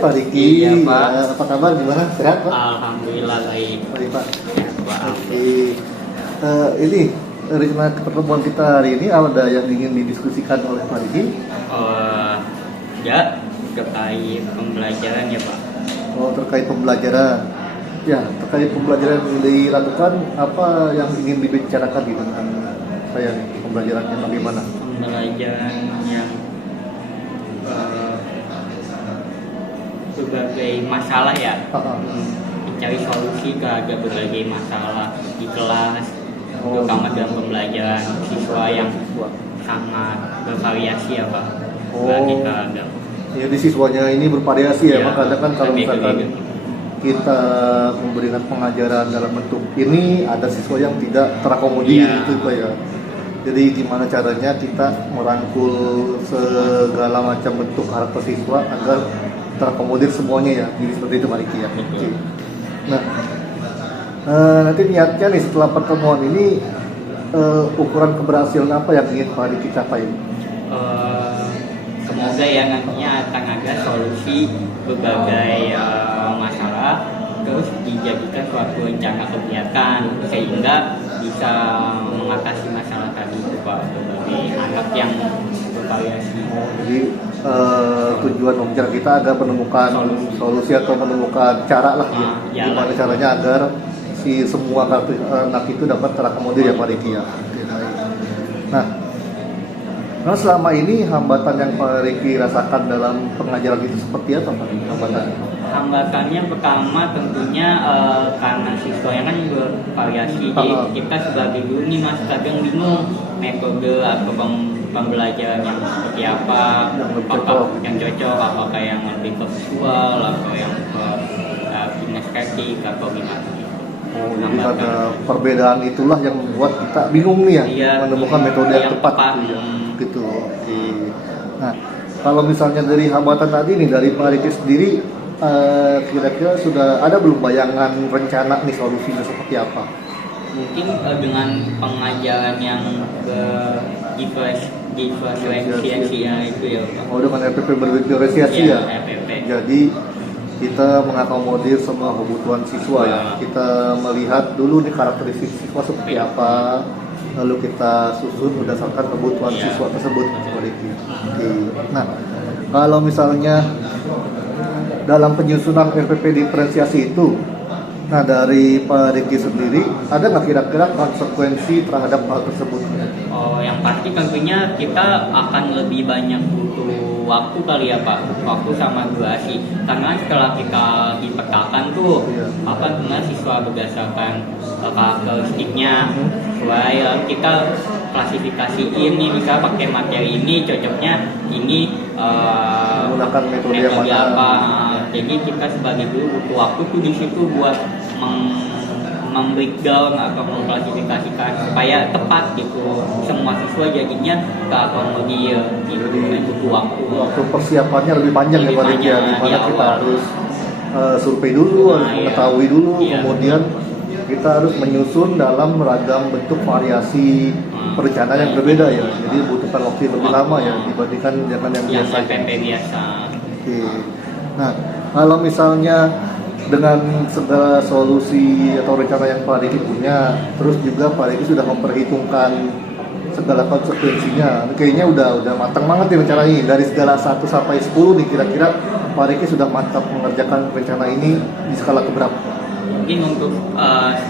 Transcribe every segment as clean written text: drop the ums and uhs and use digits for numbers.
Pak Riki. Iya, Pak. Apa kabar? Gimana? Sehat, Pak? Alhamdulillah baik. Baik, Pak. Ya, Pak. Oke. Ini rencana pertemuan kita hari ini ada yang ingin didiskusikan oleh Pak Riki? Ya, terkait pembelajaran ya, Pak. Oh, terkait pembelajaran. Ya, terkait pembelajaran yang dilakukan, apa yang ingin dibicarakan gitu dengan saya nih, pembelajarannya bagaimana? Pembelajaran yang berbagai masalah ya. Mencari solusi ke berbagai masalah di kelas, terutama dalam pembelajaran siswa yang sangat bervariasi ya, Pak. Kita agak Jadi siswanya ini bervariasi ya, Iya, makanya kan kalau misalkan kita memberikan pengajaran dalam bentuk ini, ada siswa yang tidak terakomodir Iya. gitu Pak ya. Jadi gimana caranya kita merangkul segala macam bentuk karakter siswa agar terakomodir semuanya ya. Jadi seperti itu Pak Riki ya. Oke. Nah, nanti niatnya nih setelah pertemuan ini ukuran keberhasilan apa yang ingin Pak Riki capai? Semoga ya nantinya akan ada solusi berbagai masalah, terus dijadikan suatu rencana kegiatan sehingga bisa mengatasi masalah tadi itu, Pak, berbagai anak yang bervariasi. Jadi tujuan pembicaraan kita agar menemukan solusi atau menemukan cara lah ya. Gimana caranya agar si semua anak itu dapat terakomodir ya Pak Riki ya. Oke, baik. Nah, selama ini hambatan yang Pak Riki rasakan dalam pengajaran itu seperti apa Pak Riki? Hambatannya pertama tentunya karena siswanya kan bervariasi, jadi kita sebagai guru nih Mas kadang bingung metode atau pembelajaran yang seperti apa, apakah yang cocok, apakah yang lebih ke visual atau yang ke kinestetik atau gimana. Jadi karena perbedaan itulah yang membuat kita bingung nih ya, menemukan metode yang tepat gitu ya. Gitu. Oke. Nah, kalau misalnya dari hambatan tadi nih dari Pak Riki sendiri, kira-kira sudah ada belum bayangan rencana nih solusinya seperti apa? Mungkin dengan pengajaran yang diferensiasi ya itu ya. Oh, dengan RPP berdiferensiasi ya. RPP. Jadi kita mengakomodir semua kebutuhan siswa ya. Kita melihat dulu nih karakteristik siswa seperti apa, lalu kita susun berdasarkan kebutuhan siswa tersebut. Oke. Nah, kalau misalnya dalam penyusunan RPP diferensiasi itu, nah dari Pak Riki sendiri, ada nggak kira-kira konsekuensi terhadap hal tersebut? Oh, yang pasti tentunya kita akan lebih banyak butuh waktu kali ya Pak, waktu sama durasi. Karena setelah kita dipetakan tuh, dengan siswa berdasarkan karakteristiknya, sesuai kita klasifikasiin nih, bisa pakai materi ini cocoknya ini menggunakan metode yang mana? Apa. Jadi kita sebagai guru butuh waktu tuh di situ buat membreakdown atau mengklasifikasikan supaya tepat gitu, semua siswa jadinya terakomodir gitu. Jadi butuh waktu persiapannya lebih panjang ya Pak Riki ya, dimana kita harus survei dulu, harus mengetahui dulu, kemudian kita harus menyusun dalam beragam bentuk variasi perencanaan yang berbeda ya. Jadi butuhkan waktu yang lebih lama ya dibandingkan dengan yang biasa. Oke. Nah, kalau misalnya dengan segala solusi atau rencana yang Pak Riki punya, terus juga Pak Riki sudah memperhitungkan segala konsekuensinya, kayaknya udah matang banget nih rencana ini. Dari segala 1 sampai 10 nih, kira-kira Pak Riki sudah mantap mengerjakan rencana ini di skala keberapa? Mungkin untuk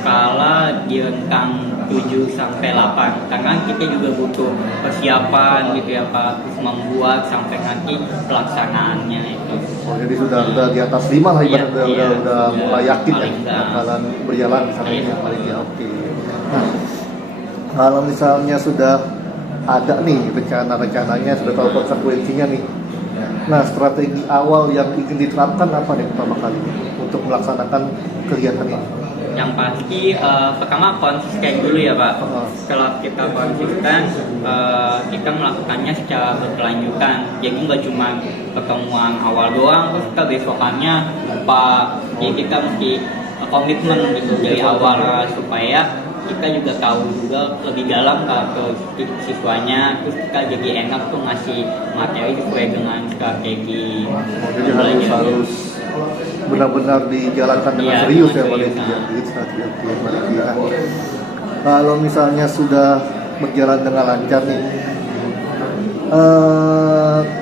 skala di rentang 7 sampai 8, karena kita juga butuh persiapan gitu ya Pak, membuat sampai nanti pelaksanaannya itu. Oh, jadi sudah di atas 5 lah ibaratnya, udah mulai yakin ya bakalan berjalan misalnya ini Pak Riki. Oke. Nah, kalau misalnya sudah ada nih rencana-rencananya, sudah tahu konsekuensinya nih. Nah, strategi awal yang ingin diterapkan apa nih pertama kali untuk melaksanakan kegiatan ini? Yang pasti pertama konsisten dulu ya Pak. Setelah kita konsisten, kita melakukannya secara berkelanjutan. Jadi nggak cuma pertemuan awal doang, terus kita besokannya lupa. Jadi kita mesti komitmen gitu dari awal supaya kita juga tahu juga lebih dalam ke siswanya, terus kita jadi enak tuh ngasih materi sesuai dengan strategi Jadi harus benar-benar dijalankan dengan Iya, serius dengan ya Pak serius, Leki ya. nah. Jadi strategi Pak Leki. Nah, kalau misalnya sudah berjalan dengan lancar nih,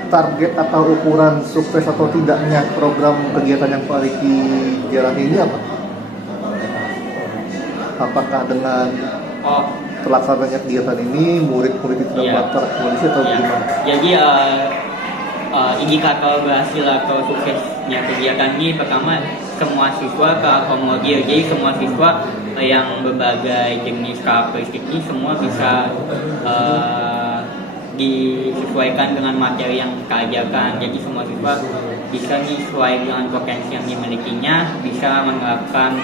target atau ukuran sukses atau tidaknya program kegiatan yang Pak Riki jalan ini apa? Apakah dengan Oh, terlaksananya kegiatan ini murid-murid itu dapat Iya. terakomodasi atau iya. gimana? Jadi indikator berhasil atau suksesnya kegiatan ini pertama semua siswa terakomodir. Jadi semua siswa yang berbagai jenis karakteristik ini semua bisa disesuaikan dengan materi yang kita ajarkan. Jadi semua siswa bisa sesuai dengan potensi yang dimilikinya, bisa menerapkan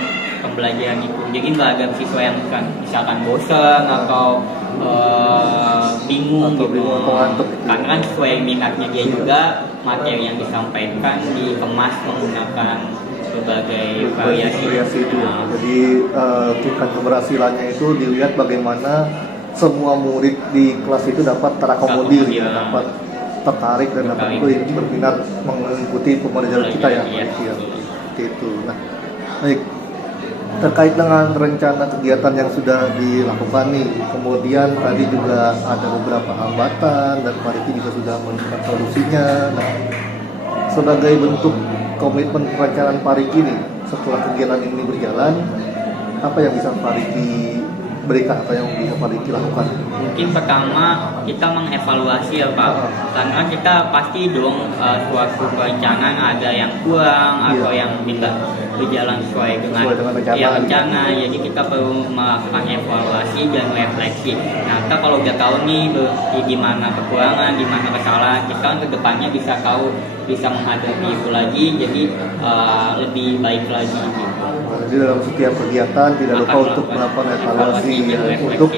pembelajaran itu. Jadi nggak ada siswa yang misalkan bosan atau bingung Atau gitu. bingung atau ngantuk. Karena kan sesuai minatnya dia juga, materi yang disampaikan dikemas menggunakan berbagai variasi. itu. Jadi tingkat keberhasilannya itu dilihat bagaimana semua murid di kelas itu dapat terakomodir, Terakomodir. dapat tertarik dan dapat Tertarik. berminat mengikuti pembelajaran kita ya. Iya. Iya, seperti itu. Nah, baik. Terkait dengan rencana kegiatan yang sudah dilakukan nih, kemudian tadi juga ada beberapa hambatan dan Pak Riki juga sudah menemukan solusinya. Nah, sebagai bentuk komitmen perencanaan Pak Riki nih, setelah kegiatan ini berjalan, apa yang bisa Pak Riki berikan atau yang bisa Pak Riki lakukan? Mungkin pertama kita mengevaluasi ya Pak, karena kita pasti dong suatu perencanaan ada yang kurang atau yang tidak berjalan sesuai dengan rencana. Jadi kita perlu melakukan evaluasi dan refleksi. Nah, kita kalau udah tahu nih gimana kekurangan, gimana kesalahan, kita ke depannya bisa tahu, bisa menghadapi itu lagi, jadi lebih baik lagi gitu. Jadi dalam setiap kegiatan tidak lupa untuk melakukan evaluasi ya, dan refleksi. untuk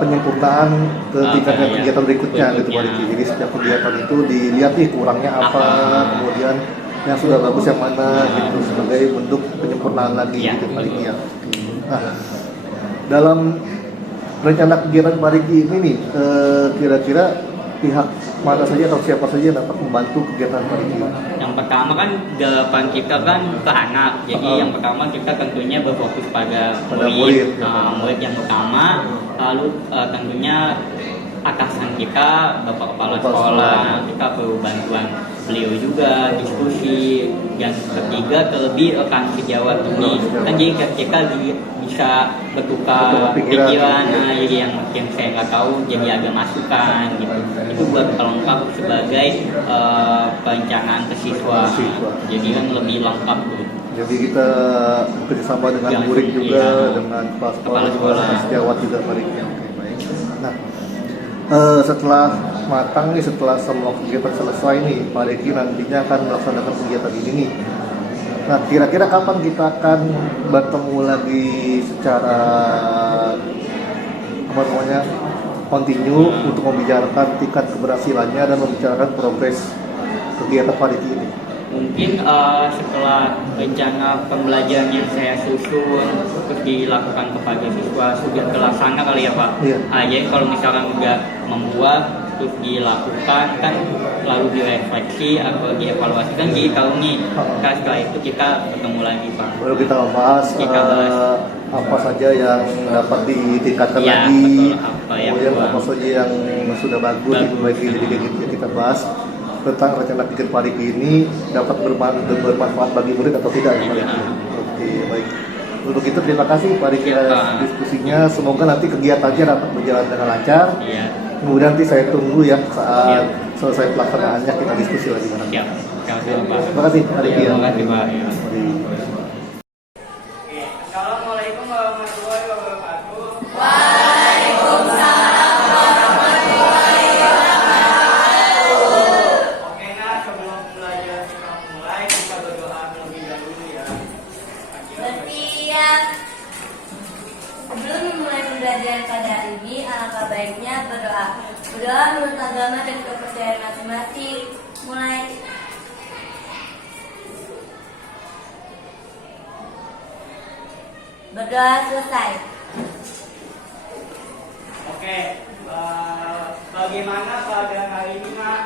penyempurnaan ke tingkat Iya. kegiatan berikutnya gitu Pak Riki. Jadi setiap kegiatan itu dilihat nih kurangnya apa, kemudian yang sudah bagus yang mana gitu sebagai bentuk penyempurnaan lagi Iya. gitu Pak Riki ya. Nah, dalam rencana kegiatan Pak Riki ini nih kira-kira pihak mana saja atau siapa saja yang dapat membantu kegiatan Pak Riki? Yang pertama kan jawaban kita kan ke anak. Jadi yang pertama kita tentunya berfokus pada murid. Murid yang utama. Lalu tentunya atasan kita, Bapak Kepala Sekolah, kita perlu bantuan beliau juga, diskusi. Yang ketiga terlebih rekan sejawat ini kan jadi kita bisa bertukar pikiran, jadi yang mungkin saya nggak tahu jadi ada masukan gitu. Itu buat pelengkap sebagai perencanaan ke siswa. Jadi kan lebih lengkap gitu. Jadi kita bekerjasama dengan murid juga, dengan kepala sekolah, sejawat juga Pak Riki. Oke, baik. Nah, setelah matang nih, setelah semua kegiatan selesai nih, Pak Riki nantinya akan melaksanakan kegiatan ini nih. Nah, kira-kira kapan kita akan bertemu lagi secara continue untuk membicarakan tingkat keberhasilannya dan membicarakan progres kegiatan Pak Riki ini? Mungkin setelah rencana pembelajaran yang saya susun terus dilakukan kepada siswa sudah terlaksana kali ya Pak. Iya. Jadi kalau misalkan udah membuat terus dilakukan kan lalu direfleksi atau dievaluasi kan jadi tahu nih. Kan setelah itu kita ketemu lagi Pak. Baru kita bahas apa saja yang dapat ditingkatkan lagi, kemudian apa saja yang sudah bagus diperbaiki. Jadi kita bahas tentang rencana kegiatan Pak Riki ini dapat bermanfaat bagi murid atau tidak ya Pak Riki. Oke, baik. Untuk itu terima kasih Pak Riki atas diskusinya. Semoga nanti kegiatannya dapat berjalan dengan lancar. Kemudian nanti saya tunggu ya saat selesai pelaksanaannya kita diskusi lagi. Terima kasih Pak Riki. Terima kasih Pak. Assalamualaikum warahmatullahi wabarakatuh. Oke, nah sebelum pembelajaran kita mulai kita berdoa terlebih dahulu ya. Bersiap. Sebelum memulai pembelajaran pada hari ini, alangkah baiknya berdoa. Berdoa menurut agama dan kepercayaan masing-masing. Mulai. Berdoa selesai. Oke, bagaimana pada hari ini, Mak?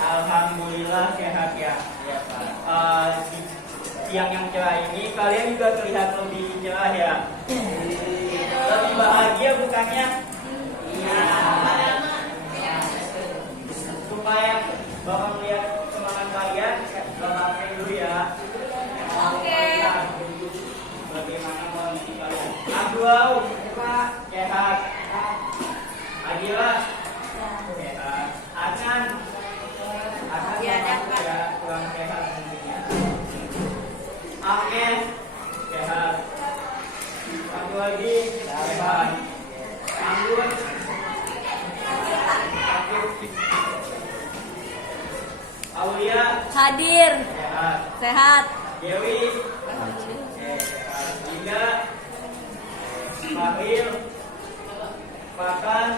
Alhamdulillah sehat ya. Di siang yang cerah ini kalian juga terlihat lebih cerah ya. Lebih bahagia bukannya? Iya. Supaya Bapak melihat semangat kalian, Bapak pray dulu ya. Oke. Bagaimana kondisi kalian? Abdul, sehat. Adila, sehat. Adnan, Ya, dapat. ya, kurang sehat mungkinnya. Amin, sehat. Satu lagi, sehat. Anggun, Aulia, Hadir. sehat. Sehat. Dewi, sehat. Dinda, Fahil, Fakan,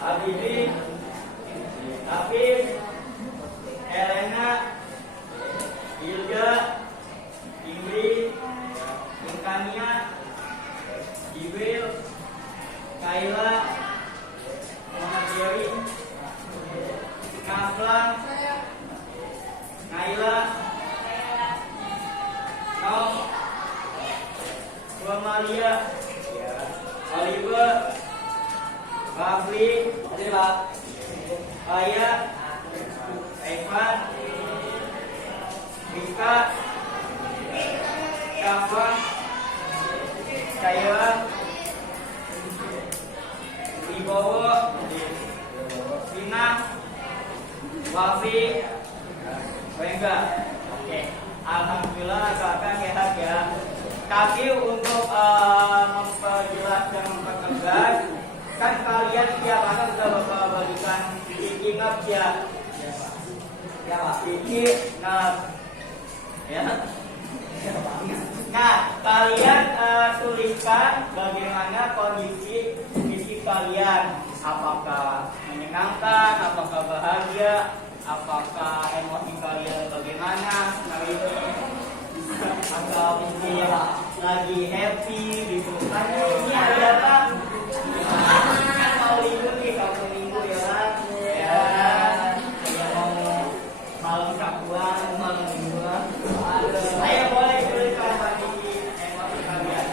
Habibi, Hafiz, Elena, Ilga, Ingrid, Inkania, Jibril, Kaila, Muhammad Dewi, Kafla, Naila, Nom, Malia, Oliver, Rafli, Aya, Evan, Rika, Kafa, Kaila, Wibowo, Sina, Wafi, Rengga. Oke, alhamdulillah kakak sehat ya. Tapi untuk memperjelas dan mempertegas, kan kalian tiap anak sudah bapak bagikan sticky notes ya. Ya Pak, sticky notes. Ya. Nah, kalian tuliskan bagaimana kondisi fisik kalian. Apakah menyenangkan, apakah bahagia, apakah emosi kalian bagaimana hari ini, atau mungkin lagi happy gitu. Kan ini ada apa? Mau libur nih, kamu minggu ya kan? Ya, ya mau malam Sabtuan, malam mingguan. Saya boleh tuliskan kondisi emosi kalian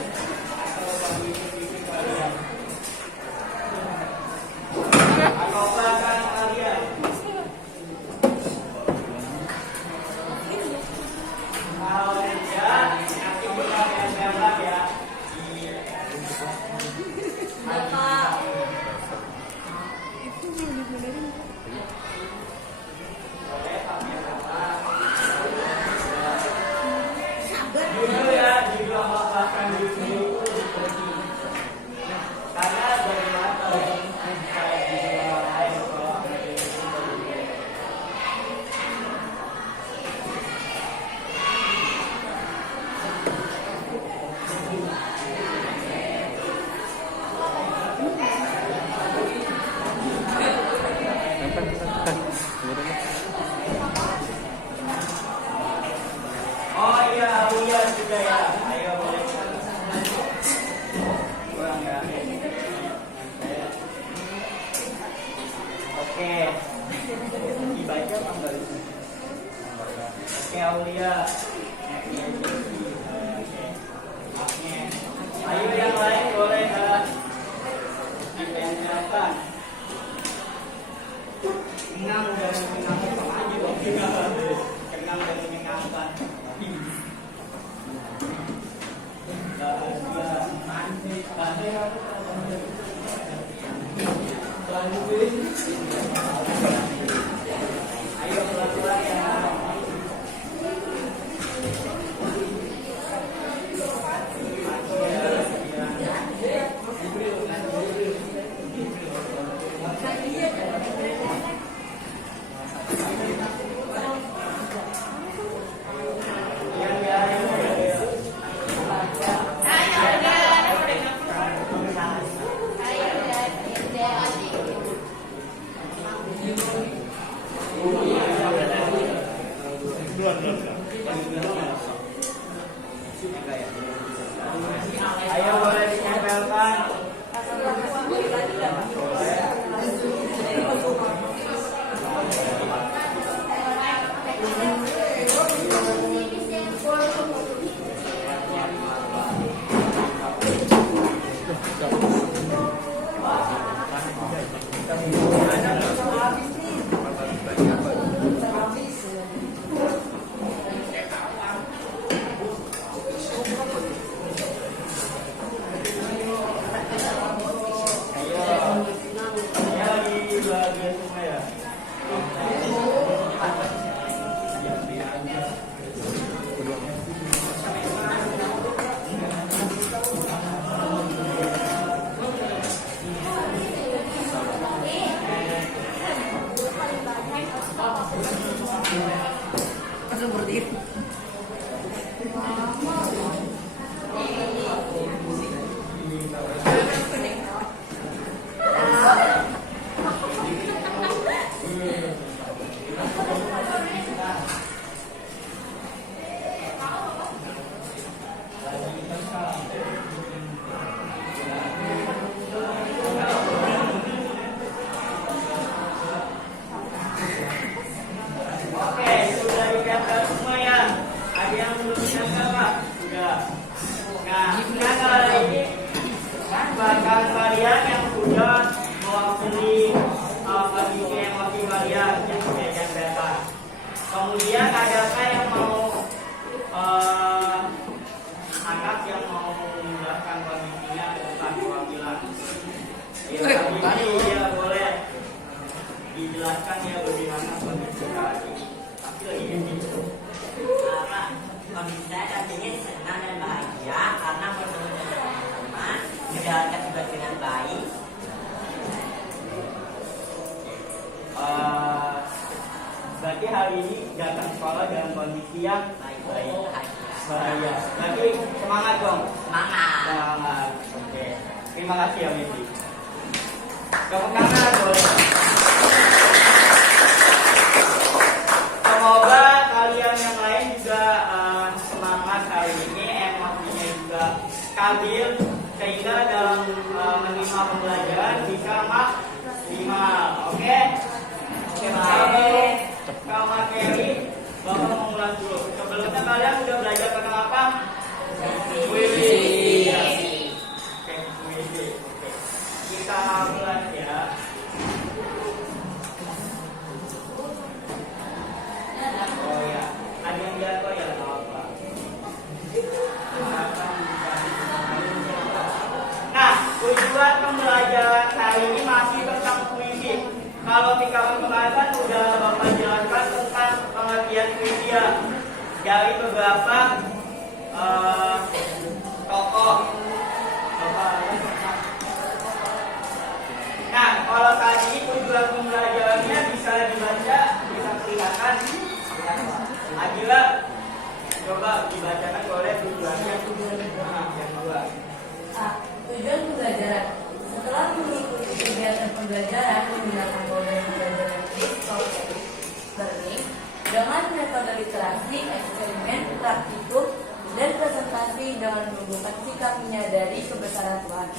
atau kondisi fisik kalian. Atau bahkan kalian. Kalau tidak, nanti kita lihat ya. Bapak. Dulu ya, digelombangkan di sini. Karena bagaimana kalau saya di luar air kalau ada di sini. Oh iya, Aulia juga ya. Ayo boleh. Kurang ya. Oke. Dibaca apa enggak? Oke, Aulia. Oke. Ayo yang lain boleh ditanyakan. Enam dan menyenangkan sama aja dong. Kenal dan menyenangkan. Ayo pelan-pelan ya. Oke, sudah dikatakan semua ya. Ada yang belum dikatakan Pak? Sudah. Nah, kali ini bahkan kalian yang sudah mewakili kondisi emosi kalian yang sudah disampaikan. Kemudian adakah yang mau anak yang mau menjelaskan kondisinya tentang perwakilan? Ya, boleh dijelaskan ya bagaimana kondisi kalian. Tapi lagi gitu. Pak, kondisi saya saat ini senang dan bahagia karena bertemu dengan teman-teman, menjalankan tugas dengan baik. Berarti hari ini datang sekolah dalam kondisi yang baik. Bahagia. Berarti semangat dong. Semangat. Semangat. Oke. Terima kasih ya Misi. Tepuk tangan boleh. Semoga kalian yang lain juga semangat hari ini, emosinya juga stabil sehingga dalam menerima pembelajaran bisa maksimal. Oke? Baik. Kalau materi, Bapak mau ulas dulu. Sebelumnya kalian sudah belajar tentang apa? Puisi. Oke, puisi. Oke. Kita ulas ya. Oh ya, ada yang jatuh ya, apa? Nah, tujuan pembelajaran hari ini masih tentang puisi. Kalau tingkat pembahasan sudah Bapak jelaskan tentang pengertian puisi ya, dari beberapa tokoh. Nah, kalau tadi tujuan pembelajarannya bisa dibaca, bisa kelihatan. Adila, coba dibacakan oleh tujuannya. Yang dua. Tujuan pembelajaran. Setelah mengikuti kegiatan pembelajaran menggunakan model pembelajaran discourse learning dengan metode literasi, eksperimen, praktikum, dan presentasi dengan menunjukkan sikap menyadari kebesaran Tuhan.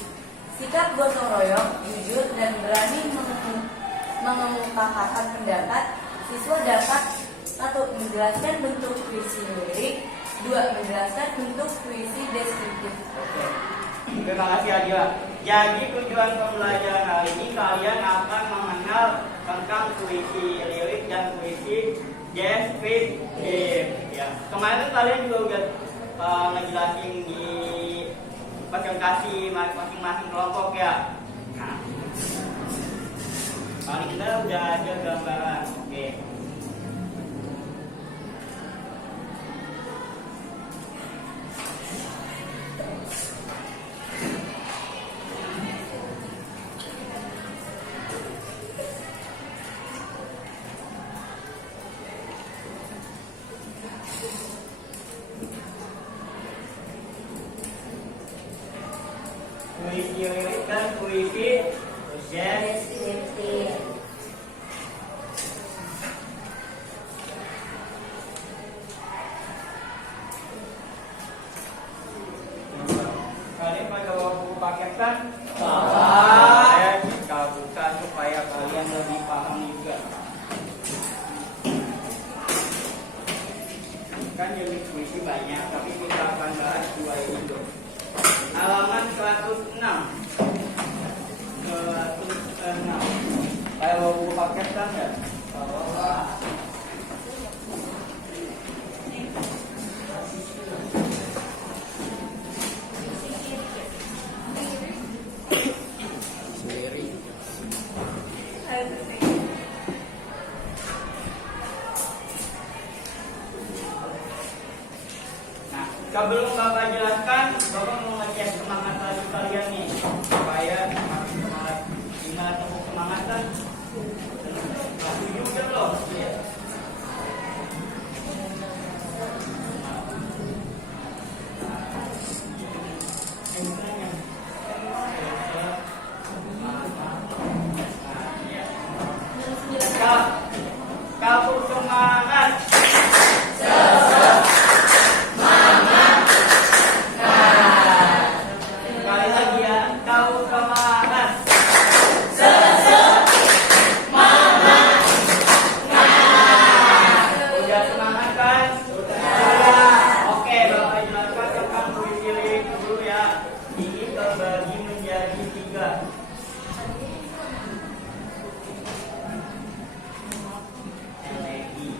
Sikap gotong royong, jujur, dan berani mengemukakan pendapat, siswa dapat 1. Menjelaskan bentuk puisi lirik, 2. Menjelaskan bentuk puisi deskriptif. Oke. Terima kasih Adila. Jadi tujuan pembelajaran hari ini kalian akan mengenal tentang puisi lirik dan puisi deskriptif. Ya. Kemarin kalian juga udah ngejelasin di presentasi masing-masing kelompok ya. Nah, paling kita udah ada gambaran. Oke. Puisi lirik dan puisi deskriptif. Kalian pada bawa buku paket kan? Saya kita buka supaya kalian lebih paham juga. Kan jenis puisi banyak, tapi kita akan bahas dua ini dulu. Halaman 106. Kayak bawa buku paket kan ya? Nah, sebelum Bapak jelaskan, Bapak mau ngecek semangat lagi kalian nih, supaya semakin semangat. Ingat tepuk semangat kan? Masih juga loh. semangat. Sekali lagi ya, kau semangat. Udah semangat kan? Sudah. Oke, Bapak jelaskan tentang puisi lirik dulu ya. Ini terbagi menjadi 3. Elegi.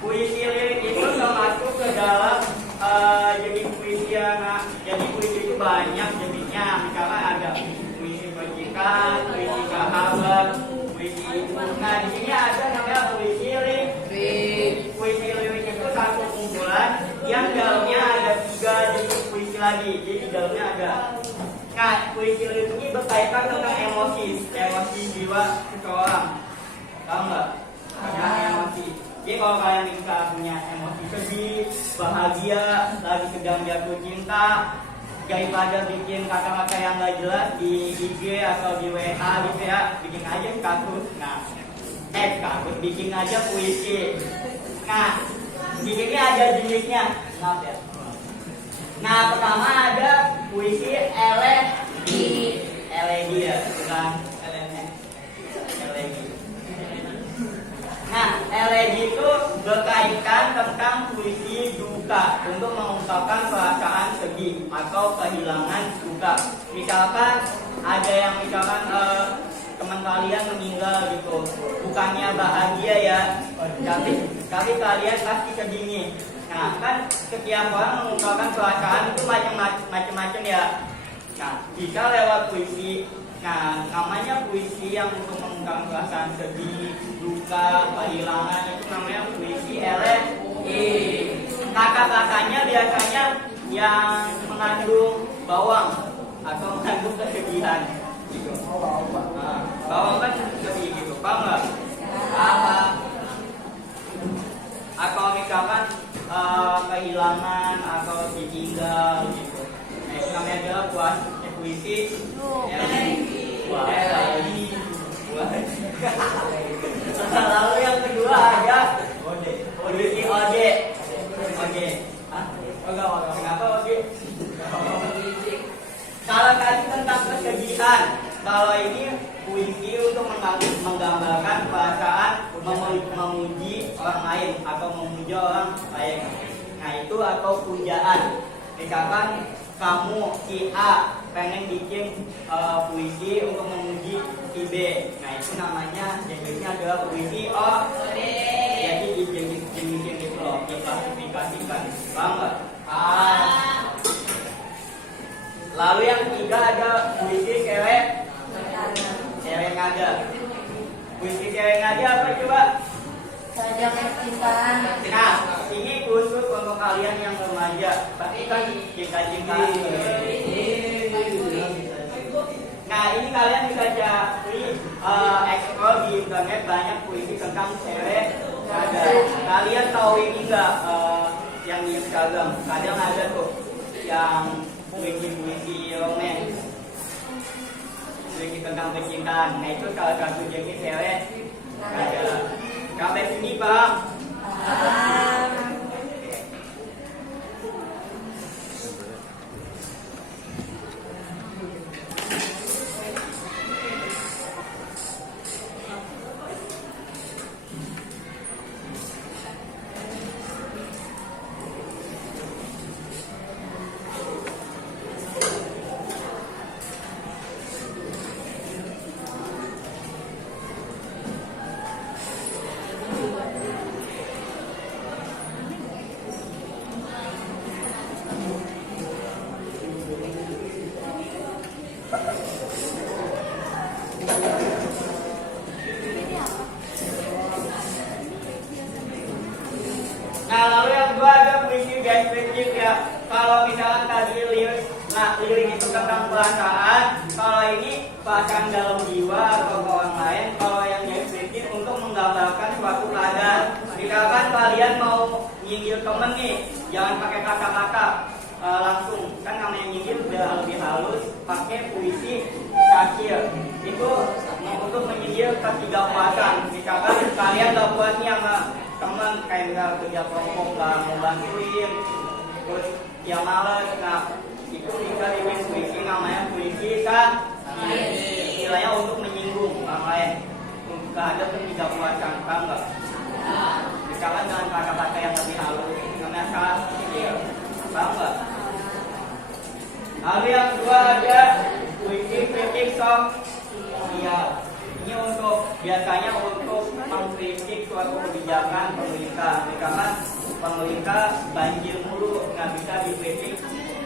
Puisi lirik itu termasuk ke dalam jenis puisi yang jadi puisi itu banyak jenisnya. Misalnya ada puisi percikan, puisi sahabat, puisi itu. Nah di sini ada namanya puisi lirik. Puisi lirik itu satu kumpulan yang dalamnya ada 3 jenis puisi lagi. Jadi di dalamnya ada. Nah puisi lirik ini berkaitan tentang emosi jiwa seseorang. Tahu nggak? Tentang emosi. Jadi kalau kalian bisa punya emosi sedih, bahagia, lagi sedang jatuh cinta, daripada bikin kata-kata yang gak jelas di IG atau di WA gitu ya, bikin aja status. Nah, status bikin aja puisi. Nah, di sini ada jenisnya. Maaf ya. Nah, pertama ada puisi elegi ya, bukan elegi. Nah, elegi itu berkaitan tentang puisi duka untuk mengungkapkan perasaan sedih atau kehilangan duka. Misalkan ada yang teman kalian meninggal gitu, bukannya bahagia ya, tapi kalian pasti sedih nih. Nah, kan setiap orang mengungkapkan perasaan itu macam-macam ya. Nah, bisa lewat puisi. Nah, namanya puisi yang untuk mengungkapkan perasaan sedih, duka, kehilangan itu namanya puisi elegi. Kata-katanya biasanya yang mengandung bawang atau mengandung kesedihan gitu. Nah, bawang kan sedih gitu, paham nggak? Apa? Atau misalkan kehilangan atau ditinggal gitu. Nah, itu namanya adalah puisi elegi. Lalu yang kedua ada puisi ode. Kenapa ode? Kalau tadi tentang kesedihan, kalau ini puisi untuk menggambarkan perasaan memuji orang lain atau memuja orang lain. Nah itu atau pujaan. Misalkan kamu si A pengen bikin puisi untuk memuji si B. Nah itu namanya jenisnya adalah puisi ode. Jadi jenis-jenisnya gitu loh, diklasifikasikan. Paham nggak? Lalu yang ketiga ada puisi serengada. Puisi serengada apa coba? Sajak percintaan. Nah, ini khusus untuk kalian yang remaja. Pasti kan cinta-cintaan. Nah, ini kalian bisa cari explore di internet banyak puisi tentang serengada. Kalian tahu ini nggak? Yang di Instagram kadang ada tuh yang puisi romans, puisi tentang percintaan. Nah, itu salah satu jenis serengada. Sampai sini Bang. Nah, lalu yang kedua ada puisi deskriptif ya. Kalau misalkan tadi lirik, lirik itu tentang perasaan. Kalau ini perasaan dalam jiwa atau orang lain. Kalau yang deskriptif untuk menggambarkan suatu keadaan. Misalkan kalian mau nyindir temen nih, jangan pakai kata-kata langsung. Kan namanya nyindir udah lebih halus, pakai puisi syair. Itu untuk menyindir ketidakpuasan. Misalkan kalian gak puas nih sama teman, kayak misal kerja kelompok nggak mau bantuin, terus dia males. Nah, itu bisa dibikin puisi, namanya puisi istilahnya untuk menyinggung orang lain, nggak ada ketidakpuasan, paham nggak? Misalkan dengan kata-kata yang lebih halus, namanya syair, paham nggak? Lalu yang kedua ada puisi kritik sosial. Ini biasanya untuk mengkritik suatu kebijakan pemerintah. Misalkan pemerintah banjir mulu, nggak bisa dikritik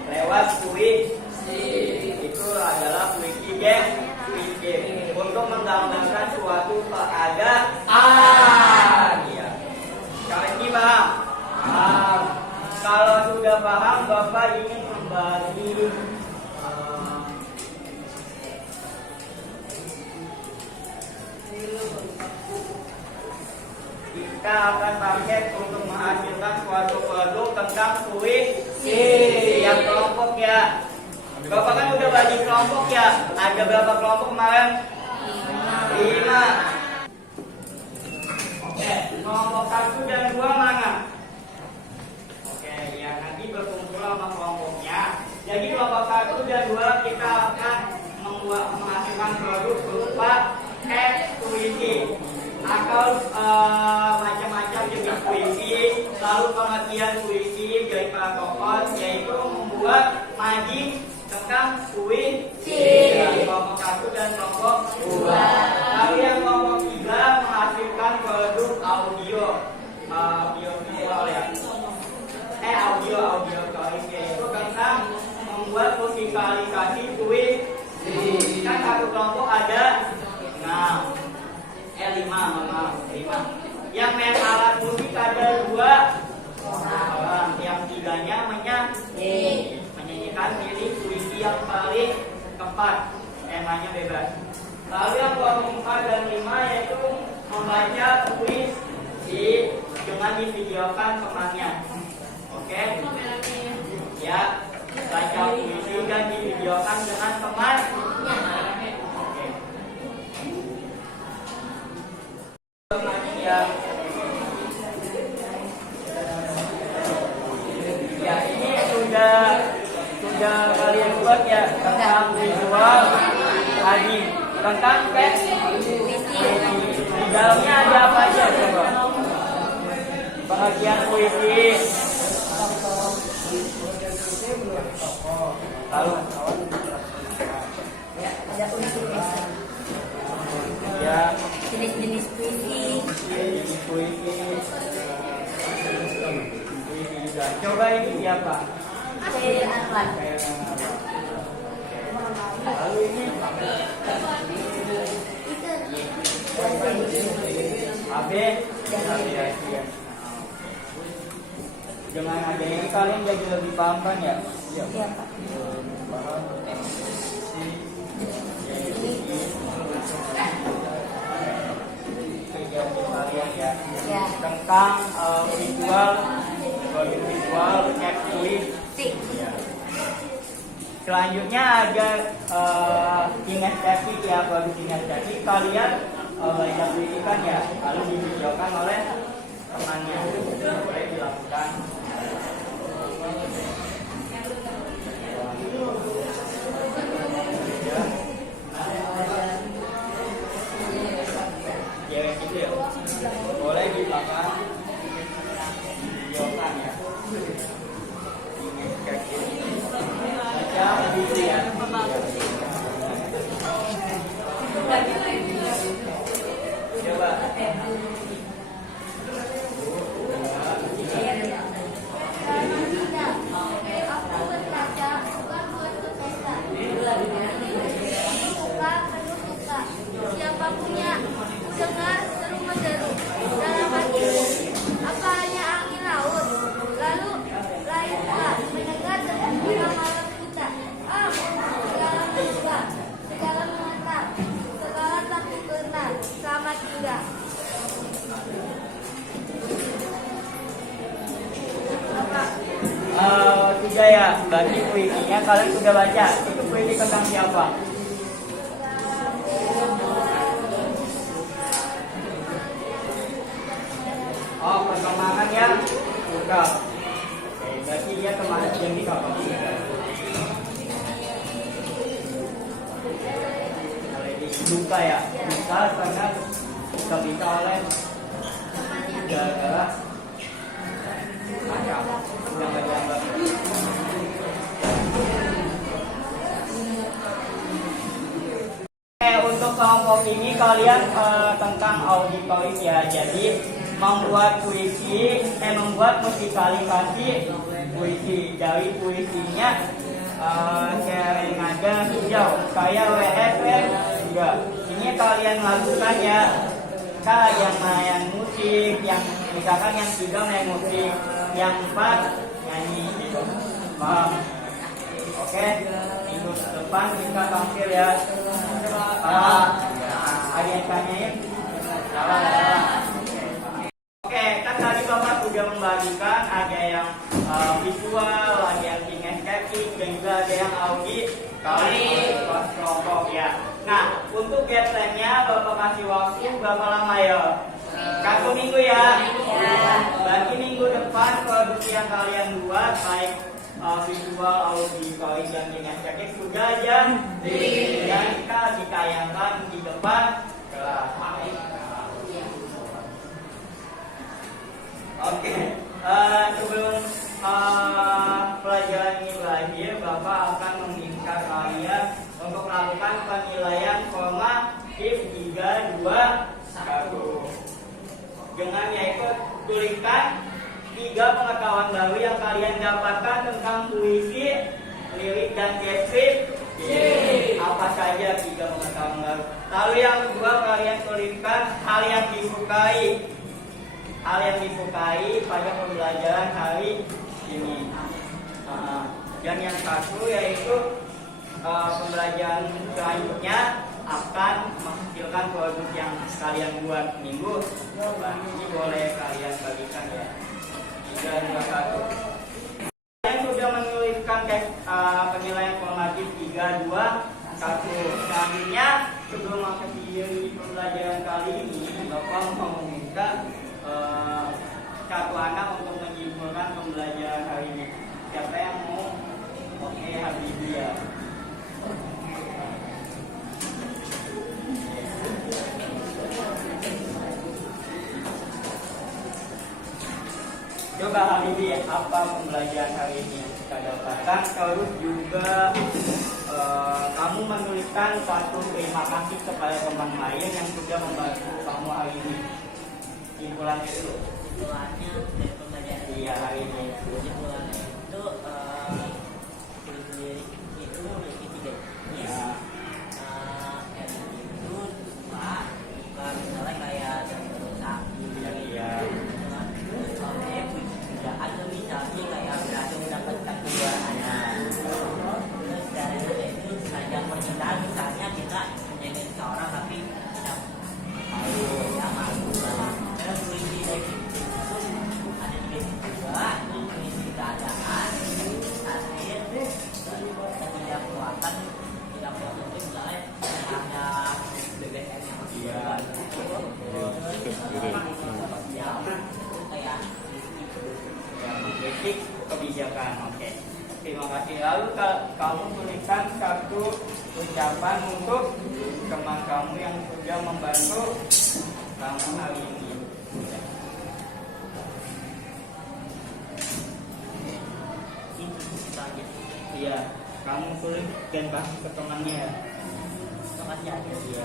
lewat puisi. Itu adalah puisi deskriptif untuk menggambarkan suatu keadaan. Ya. Kalian ini paham? Kalau sudah paham, Bapak ingin membagi kita akan pakai untuk menghasilkan suatu produk tentang puisi yang kelompok ya. Bapak kan udah bagi kelompok ya. Ada berapa kelompok kemarin? 5. Oke, kelompok 1 dan 2 mana? Oke, ya nanti berkumpul sama kelompoknya. Jadi kelompok 1 dan 2 kita akan menghasilkan produk berupa puisi atau macam-macam jenis puisi. Lalu pengertian puisi dari para tokoh, yaitu membuat majing tentang puisi. Kelompok 1 dan kelompok 2. Lalu yang kelompok 3 menghasilkan produk audio visual ya. Audio yaitu tentang membuat musikalisasi puisi. Kan satu kelompok ada 5. Yang main alat musik ada 2 orang. Yang 3-nya menyanyikan lirik puisi yang paling tepat. Temanya bebas. Lalu yang kelompok 4 dan 5 yaitu membaca puisi dengan divideokan temannya. Oke? Ya, baca puisi dan divideokan dengan temannya. Ya, ini sudah kalian buat ya tentang visual tadi, tentang teks. Di dalamnya ada apa aja coba? Pengertian puisi. Lalu Ada puisi-puisi. ya Jenis-jenis puisi. puisi juga. Coba ini siapa? Anwar. Lalu ini Abe. Dengan ada ini kalian jadi lebih paham kan ya? Iya, Pak. Kalian ya. Ya. Tentang visual puisi. Selanjutnya ada kinestetik ya, baru kinestetik kalian banyak puisikan ya, lalu divideokan oleh temannya. Boleh dilakukan. Ya gitu ya. Boleh dilakukan divideokan ya. Macam gitu ya. Coba. Berarti puisinya kalian sudah baca. Itu puisi tentang siapa? Oh, perkembangan yang suka. Oke, berarti dia kemarin yang di kapal. Duka ya, duka karena ketika oleh gara-gara macam jangan-jangan. Untuk kelompok ini kalian tentang auditoris ya, jadi membuat puisi, membuat musikalisasi puisi. Dari puisinya sharing aja hijau kayak WFM juga. Ini kalian lakukan ya. Kan yang main musik, yang misalkan yang 3 main musik, yang 4 nyanyi gitu. Paham? Oke, minggu depan kita tampil ya. Ada yang tanyain? Oke, kan tadi Bapak sudah membagikan ada yang visual, ada yang kinestetik, dan juga ada yang kelompok ya. Nah, untuk gathering-nya Bapak kasih waktu berapa lama ya? 1 minggu ya? Berarti minggu depan produksi yang kalian buat baik visual, auditoris, dan kinestetik sudah aja dan kita ditayangkan di depan kelas. Oke, sebelum pelajaran ini berakhir, Bapak akan meminta kalian untuk melakukan penilaian formatif 3, 2, 1. Dengan yaitu tuliskan 3 pengetahuan baru yang kalian dapatkan tentang puisi, lirik, dan deskripsi. Apa saja 3 pengetahuan baru. Lalu yang kedua kalian tuliskan hal yang disukai. Hal yang disukai pada pembelajaran hari ini. Dan yang satu yaitu pembelajaran selanjutnya akan menghasilkan produk yang kalian buat minggu. Ini boleh kalian bagikan ya. 3, 2, 1. Kalian sudah menuliskan penilaian formatif 3, 2, 1. Selanjutnya sebelum mengakhiri pembelajaran kali ini, Bapak mau meminta satu anak untuk menyimpulkan pembelajaran hari ini. Siapa yang mau? Oke, Habibie ya. Coba Habibie, apa pembelajaran hari ini yang kita dapatkan? Terus juga kamu menuliskan satu terima kasih kepada teman lain yang sudah membantu kamu hari ini. Simpulan itu. Simpulannya dari pembelajaran hari ini. Simpulannya itu lirik itu memiliki 3 jenis. Itu misalnya kayak sapi. Atau misalnya kayak berhasil mendapatkan kejuaraan. Terus dari itu sepanjang percintaan misalnya kita menjadi seorang tapi tidak malu. Terus puisi dari itu ada 3 juga, puisi keadaan, hasil, tidak kuatan, tidak kuatan itu misalnya ada BBM yang kayak kritik kebijakan. Oke. Terima kasih. Lalu kamu tuliskan satu ucapan untuk teman kamu yang sudah membantu kamu hari ini. Iya, kamu tulis dan kasih ke temannya ya. terima kasih aja. Iya.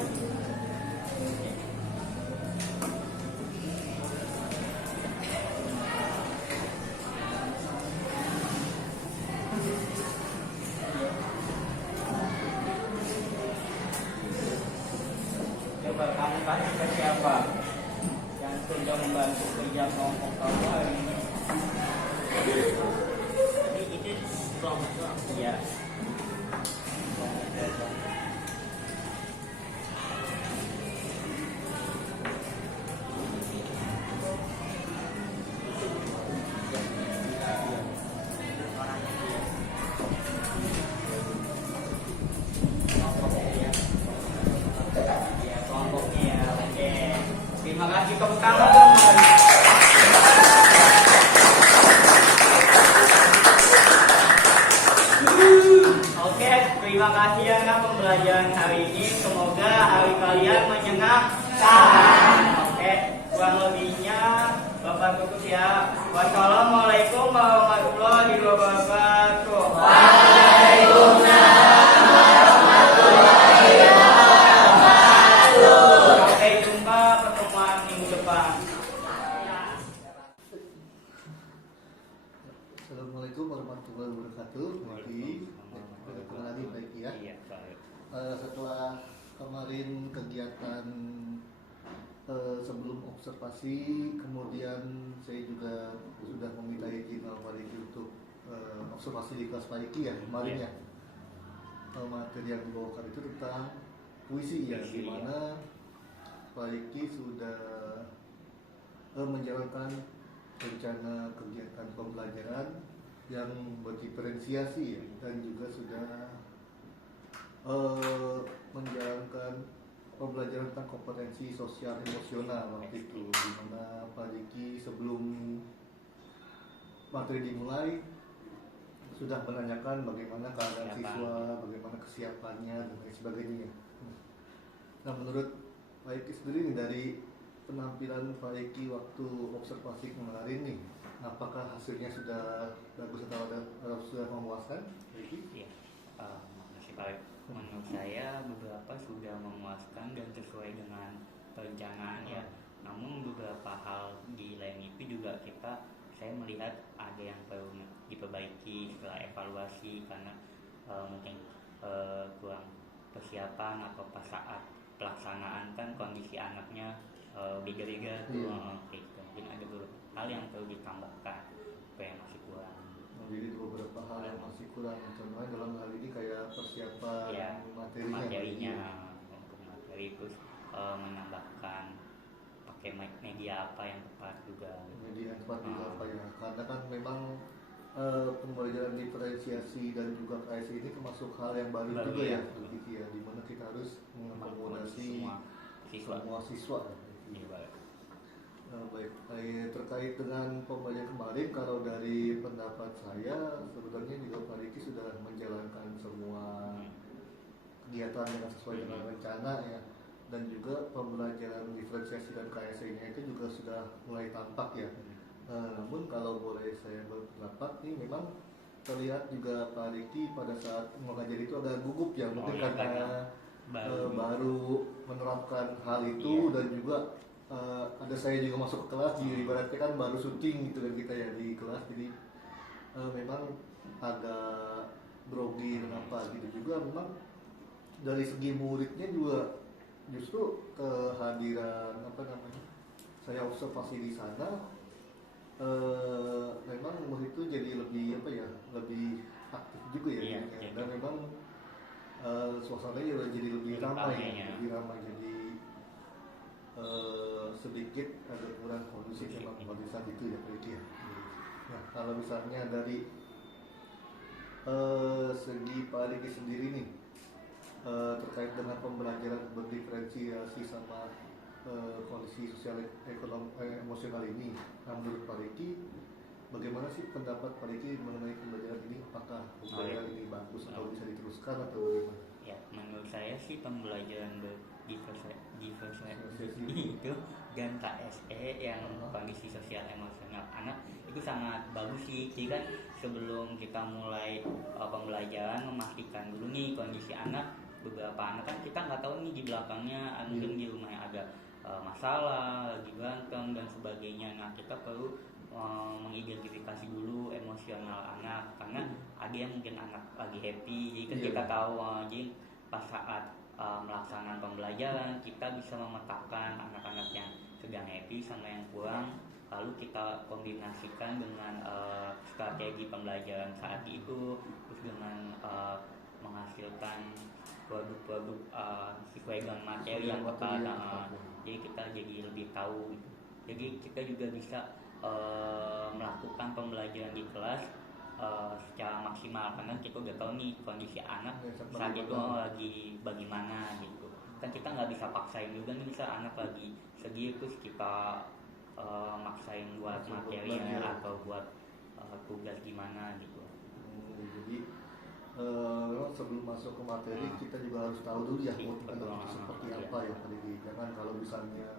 Coba kamu kasih ke siapa yang sudah membantu kerja kelompok kamu hari ini? Jadi itu kelompok doang. Iya. tepuk tangan dong. Oke, terima kasih ya Kak pembelajaran hari ini. Semoga hari kalian menyenangkan. Oke, kurang lebihnya Bapak tutup ya. Wassalamualaikum warahmatullahi wabarakatuh. Sampai jumpa pertemuan minggu depan. Assalamualaikum warahmatullahi wabarakatuh. Jadi, ketemu lagi Pak Iki ya. Iya, baik. Setelah kemarin kegiatan sebelum observasi, kemudian saya juga sudah meminta izin sama Pak Iki untuk observasi di kelas Pak Iki ya kemarin ya. Materi yang dibawakan itu tentang puisi ya, Puisi, di mana Pak Iki sudah menjalankan rencana kegiatan pembelajaran yang berdiferensiasi ya, dan juga sudah menjalankan pembelajaran tentang kompetensi sosial emosional waktu itu, di mana Pak Diki sebelum materi dimulai sudah menanyakan bagaimana keadaan siswa, bagaimana kesiapannya dan lain sebagainya. Nah, menurut Pak Diki sendiri nih, dari penampilan Pak Diki waktu observasi kemarin nih, apakah hasilnya sudah bagus atau sudah memuaskan? Pak Diki? Iya, makasih Pak. Menurut saya beberapa sudah memuaskan dan sesuai dengan perencanaan ya. Namun beberapa hal di lain itu juga saya melihat ada yang perlu diperbaiki setelah evaluasi, karena mungkin kurang persiapan atau pas saat pelaksanaan kan kondisi anaknya beda-beda tuh, gitu. Mungkin ada beberapa hal yang perlu ditambahkan apa yang masih kurang. Jadi beberapa hal yang masih kurang, contohnya dalam hal ini kayak persiapan Ya, materinya. untuk materi, terus menambahkan pakai media apa yang tepat juga. Media yang tepat juga apa ya, karena kan memang pembelajaran diferensiasi dan juga KS ini termasuk hal yang baru juga ya, begitu ya, dimana kita harus mengakomodasi semua siswa. Iya, baik. Baik, terkait dengan pembelajaran kemarin, kalau dari pendapat saya sebenarnya juga Pak Diki sudah menjalankan semua kegiatan dengan sesuai dengan rencana ya, dan juga pembelajaran diferensiasi dan KSE-nya itu juga sudah mulai tampak ya. Namun kalau boleh saya berpendapat nih, memang terlihat juga Pak Diki pada saat mengajar itu agak gugup ya, mungkin karena baru menerapkan hal itu, dan juga ada saya juga masuk ke kelas, jadi ibaratnya kan baru syuting gitu kan kita ya di kelas, jadi memang agak grogi dan apa gitu. Juga memang dari segi muridnya juga justru kehadiran saya observasi di sana, memang murid itu jadi lebih lebih aktif juga ya, Iya, jadinya. iya. Dan memang suasananya juga jadi lebih ramai ya, lebih ramai, jadi sedikit agak kurang kondusif memang pada saat itu ya Pak ya. Nah, kalau misalnya dari segi Pak Diki sendiri nih, terkait dengan pembelajaran berdiferensiasi sama kondisi sosial emosional ini, menurut Pak Diki bagaimana sih pendapat Pak Diki mengenai pembelajaran ini? Apakah pembelajaran ini bagus atau bisa diteruskan atau bagaimana? Ya, menurut saya sih pembelajaran diversi itu dan KSE yang kondisi sosial emosional anak itu sangat bagus sih. Jadi kan sebelum kita mulai pembelajaran, memastikan dulu nih kondisi anak. Beberapa anak kan kita nggak tahu nih di belakangnya mungkin di rumahnya ada masalah, lagi berantem dan sebagainya. Nah, kita perlu mengidentifikasi dulu emosional anak, karena ada yang mungkin anak lagi happy, jadi kan kita tahu, jadi pas saat melaksanakan pembelajaran kita bisa memetakan anak-anak yang sedang happy sama yang kurang, lalu kita kombinasikan dengan strategi pembelajaran saat itu, terus dengan menghasilkan produk-produk sesuai dengan materi yang tepat. Jadi kita jadi lebih tahu gitu. Jadi kita juga bisa melakukan pembelajaran di kelas secara maksimal, karena kita udah tahu nih kondisi anak saat itu lagi bagaimana gitu. Kan kan kita nggak bisa paksain juga nih, bisa anak lagi sedih terus kita maksain buat materinya atau buat tugas gimana gitu. Jadi sebelum masuk ke materi kita juga harus tahu dulu ya mood anak itu seperti apa ya tadi. Jangan kalau misalnya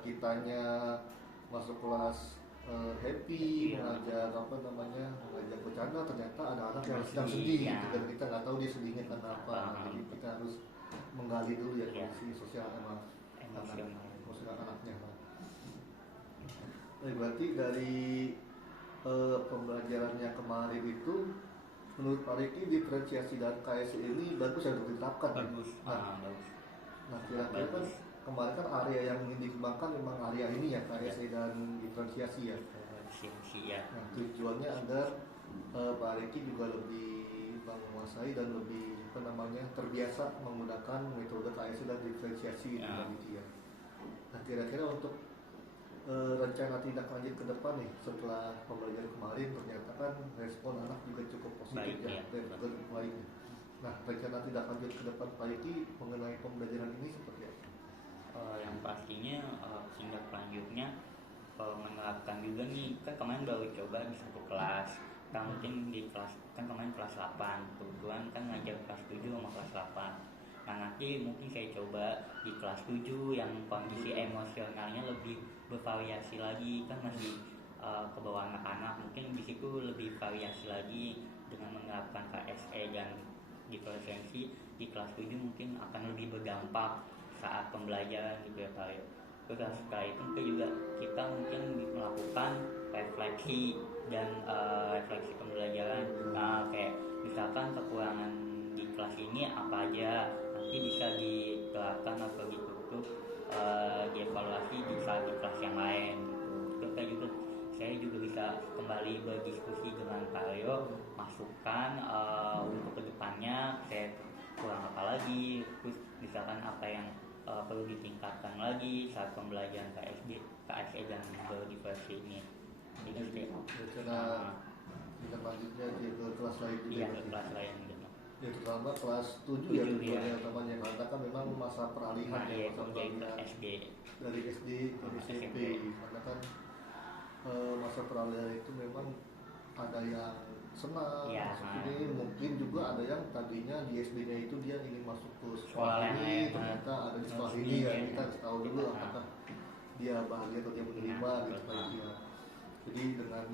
kitanya masuk kelas happy, ngajak ngajak bercanda, ternyata ada anak yang sedang sedih gitu, dan kita nggak tahu dia sedihnya karena apa. Jadi kita harus menggali dulu ya kondisi sosial sosial anaknya. Berarti dari pembelajarannya kemarin itu menurut Pak Riki diferensiasi dan KSE ini bagus ya untuk diterapkan. Bagus. Nah kira-kira kan kemarin kan area yang ingin dikembangkan memang area ini ya, KSE dan diferensiasi ya. Nah tujuannya agar Pak Riki juga lebih menguasai dan lebih terbiasa menggunakan metode KSE dan diferensiasi ya. Nah kira-kira untuk rencana tindak lanjut ke depan nih setelah pembelajaran kemarin, ternyata kan respon anak juga cukup positif baik. Nah rencana tindak lanjut ke depan Pak Riki mengenai pembelajaran ini seperti apa? Yang pastinya tindak lanjutnya menerapkan juga nih, kan kemarin baru coba di satu kelas, kan mungkin di kelas, kan kemarin kelas 8, kebetulan kan ngajar kelas 7 sama kelas 8. Nah nanti mungkin saya coba di kelas 7 yang kondisi emosionalnya lebih bervariasi lagi, kan masih ke bawah anak-anak, mungkin di situ lebih variasi lagi dengan menerapkan KSE dan diferensiasi di kelas 7 mungkin akan lebih berdampak saat pembelajaran gitu ya Pak Yo. Terus setelah itu mungkin juga kita mungkin melakukan refleksi dan refleksi pembelajaran. Nah kayak misalkan kekurangan di kelas ini apa aja, nanti bisa diterapkan atau ditutup dievaluasi di saat di kelas yang lain gitu. Terus saya juga bisa kembali berdiskusi dengan Pak Aryo, masukan untuk kedepannya saya kurang apa lagi, terus misalkan apa yang perlu ditingkatkan lagi saat pembelajaran KSE dan biodiversity ini. Jadi rencana tindak lanjutnya ke kelas lain juga. Iya, ke kelas lain gitu. Ya terutama kelas 7 ya tujuannya utamanya, karena kan memang masa peralihan masa peralihan dari SD ke SMP. Karena kan masa peralihan itu memang ada yang senang masuk ini, mungkin juga ada yang tadinya di SD-nya itu dia ingin masuk ke sekolah ini, ternyata ada di sekolah ini ya, kita harus tahu dulu apakah dia bahagia atau dia menerima gitu ya. Jadi dengan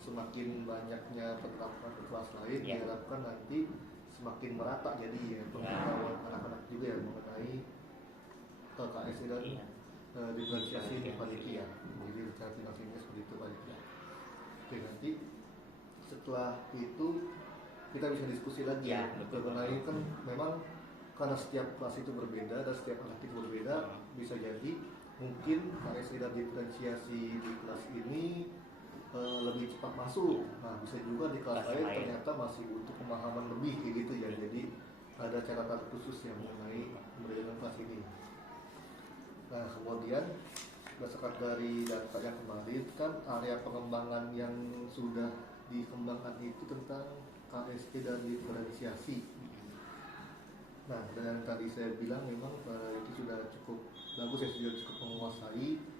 semakin banyaknya penerapan ke kelas lain diharapkan nanti semakin merata jadi ya pengetahuan anak-anak juga yang mengenai KSE dan diferensiasi di panitia. Jadi rencana tindak lanjutnya seperti itu panitia. Oke, nanti setelah itu kita bisa diskusi lagi mengenai kan memang karena setiap kelas itu berbeda dan setiap anak itu berbeda, bisa jadi mungkin KSE dan diferensiasi di kelas ini lebih cepat masuk. Nah bisa juga di kelas lain ternyata masih butuh pemahaman lebih kayak gitu ya. Jadi ada catatan khusus yang mengenai pembelajaran kelas ini. Nah kemudian berdasarkan dari data yang kemarin kan area pengembangan yang sudah dikembangkan itu tentang KSE dan diferensiasi. Nah dan tadi saya bilang memang itu sudah cukup bagus ya, sudah cukup menguasai.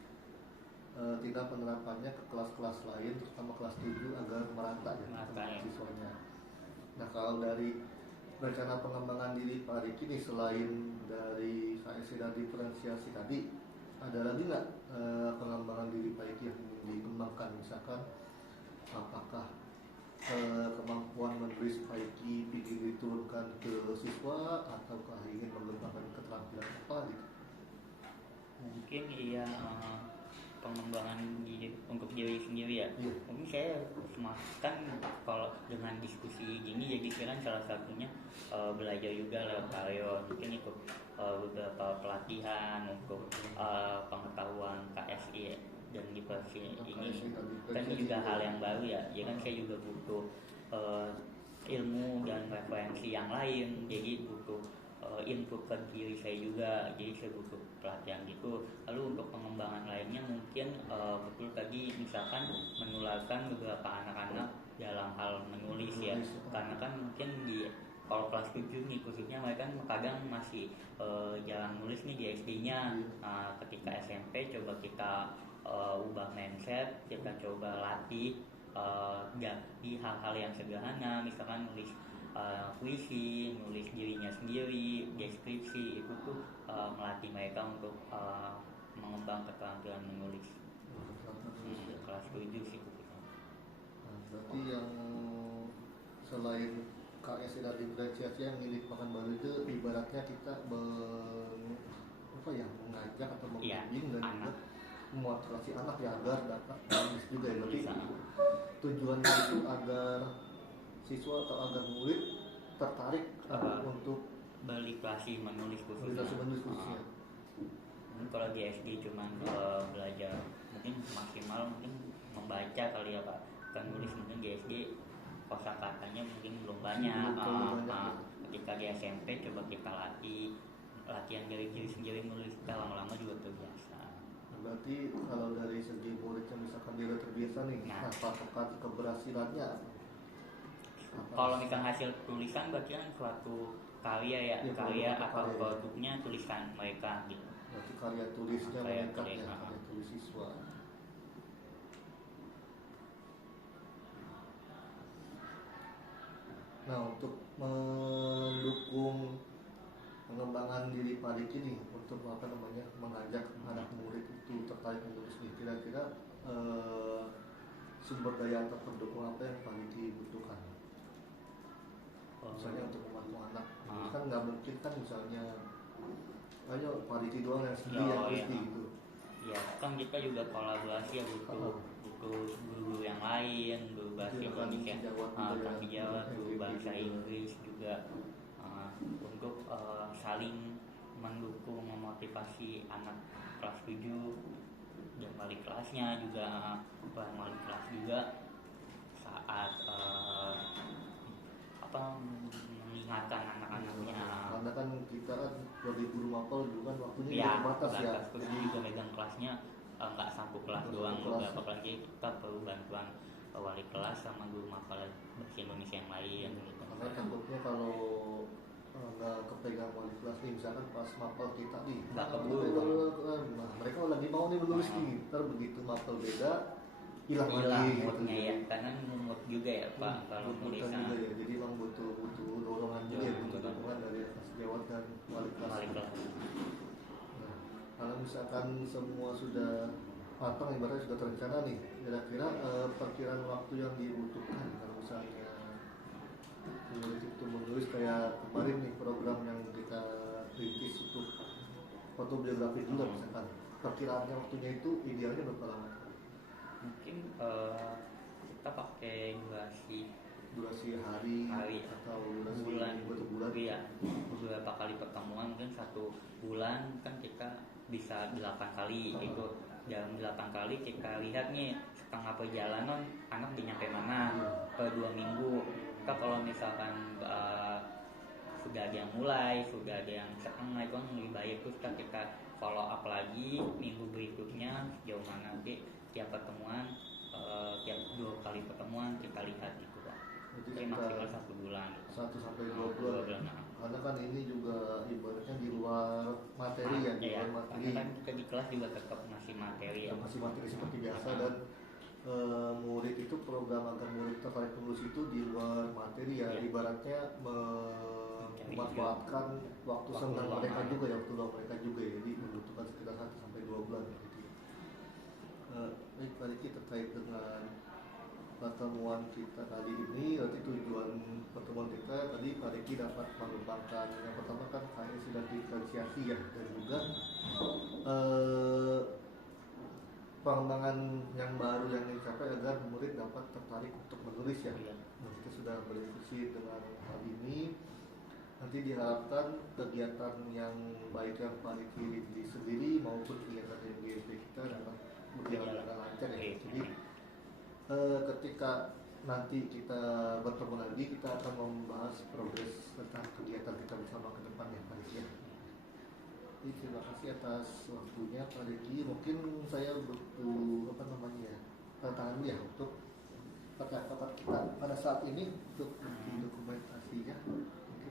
Tidak penerapannya ke kelas-kelas lain, terutama kelas 7 agar merata ya siswanya. Nah kalau dari rencana pengembangan diri Pak Riki nih, selain dari KSE dan diferensiasi tadi, ada lagi nggak pengembangan diri Pak Riki yang ingin dikembangkan? Misalkan apakah kemampuan menulis Pak Riki ingin diturunkan ke siswa, ataukah ingin mengembangkan keterampilan apa gitu? Mungkin pengembangan untuk diri sendiri ya. Mungkin saya semakan kalau dengan diskusi gini jadi kan salah satunya belajar juga lewat Aryo, mungkin ikut beberapa pelatihan untuk pengetahuan KSE dan diversi ini kan juga hal yang baru ya. Ya kan saya juga butuh ilmu dan referensi yang lain, jadi butuh input ke diri saya juga, jadi saya butuh pelatihan gitu. Lalu untuk pengembangan lainnya mungkin betul tadi misalkan menularkan beberapa anak-anak dalam hal menulis ya, karena kan mungkin di kalau kelas 7 nih khususnya mereka kan kadang masih jarang nulis nih di SD-nya. Ketika SMP coba kita ubah mindset, kita coba latih di hal-hal yang sederhana, misalkan nulis puisi, nulis dirinya sendiri, deskripsi, itu tuh melatih mereka untuk mengembang keterampilan menulis. Kelas 7 sih khususnya. Nah, berarti yang selain KS dan diferensiasi yang milik Pekanbaru itu ibaratnya kita mengajak atau membimbing dan juga memotivasi anak ya agar dapat menulis juga ya. Berarti tujuannya itu agar siswa atau agar murid tertarik untuk berliterasi menulis khususnya. Kalau di SD cuman belajar mungkin maksimal mungkin membaca kali ya Pak, kan nulis mungkin di SD kosakatanya mungkin belum banyak. Ketika di SMP coba kita latihan diri sendiri nulis, kita lama-lama juga terbiasa. Berarti kalau dari segi muridnya misalkan dia udah terbiasa nih, patokan keberhasilannya kalau misalkan hasil tulisan berarti kan suatu karya karya atau produknya tulisan mereka gitu. Berarti karya tulisnya mereka karya tulis siswa. Nah, untuk mendukung pengembangan diri Pak Diki ini untuk mengajak anak murid itu tertarik menulis nih, kira-kira sumber daya atau pendukung apa yang Pak Diki butuhkan? Misalnya untuk membantu anak, kan nggak mungkin kan misalnya ayo Pak Diki doang yang sendiri yang tulis gitu. Ya kan kita juga kolaborasi ya, butuh guru yang lain, guru bahasa Indonesia, bahasa Jawa, guru bahasa Inggris juga untuk saling mendukung, memotivasi anak kelas 7 dan wali kelasnya juga, wali kelas juga saat mengingatkan anak-anaknya. Karena kan kita kan sebagai guru mapel juga kan waktunya terbatas ya. Jadi juga megang kelasnya nggak satu kelas doang, beberapa kelas, jadi kita perlu bantuan wali kelas sama guru mapel bahasa Indonesia yang lain gitu. Karena takutnya kalau nggak kepegang wali kelas nih, misalkan pas mapel kita nih nggak keburu, mereka lagi mau nih menulis nih, ntar begitu mapel beda hilang lagi moodnya ya, karena mood juga ya Pak kalau tulisan ya. Jadi memang butuh dorongan juga, butuh dukungan dari atas jawab dan wali kelas. Nah, kalau misalkan semua sudah matang, ibaratnya sudah terencana nih, kira-kira perkiraan waktu yang dibutuhkan kalau misalnya itu menulis kayak kemarin nih program yang kita rintis untuk fotobiografi juga, misalkan perkiraannya waktunya itu idealnya berapa lama? Mungkin kita pakai durasi hari atau durasi bulan ya, beberapa kali pertemuan, mungkin 1 bulan kan kita bisa 8 kali. Itu dalam 8 kali kita lihat nih setengah perjalanan anak udah nyampe mana per 2 minggu. Kita kalau misalkan sudah ada yang mulai, sudah ada yang setengah, itu kan lebih baik, terus kita follow up lagi minggu berikutnya sejauh mana. Nanti tiap pertemuan, tiap 2 kali pertemuan kita lihat gitu Pak. Jadi maksimal 1 bulan. 1 sampai 2 bulan. Karena kan ini juga ibaratnya di luar materi ya, di luar materi. Kan kita di kelas juga tetap ngasih materi ya. Ngasih materi seperti biasa dan murid itu program agar murid tertarik menulis itu di luar materi ya, ibaratnya memanfaatkan waktu senggang mereka juga ya, waktu luang mereka juga ya. Jadi membutuhkan sekitar 1 sampai 2 bulan gitu. Baik Pak Diki, terkait dengan pertemuan kita kali ini, nanti tujuan pertemuan kita tadi Pak Diki dapat mengembangkan yang pertama kan KS dan diferensiasi ya, dan juga pengembangan yang baru yang dicapai agar murid dapat tertarik untuk menulis ya. Nah, kita sudah berdiskusi dengan hal ini. Nanti diharapkan kegiatan yang baik yang Pak Diki sendiri maupun kegiatan yang GSP kita dapat berjalan dengan lancar ya. Jadi ketika nanti kita bertemu lagi, kita akan membahas progres tentang kegiatan kita bersama ke depan ya Pak Diki. Jadi, terima kasih atas waktunya Pak Diki. Mungkin saya butuh tantangan ya untuk kata-kata kita pada saat ini untuk dokumentasinya. Mungkin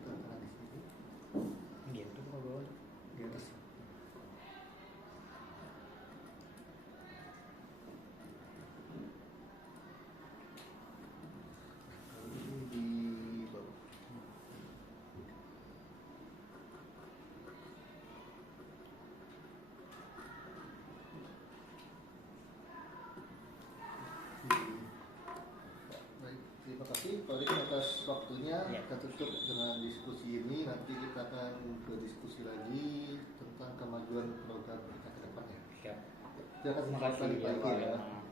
Terima kasih Pak Rikin atas waktunya. Ya. Kita tutup dengan diskusi ini. Nanti kita akan berdiskusi lagi tentang kemajuan program kita ke depannya. Siap. Terima kasih Terima kasih Pak ya, Rikin. Pak.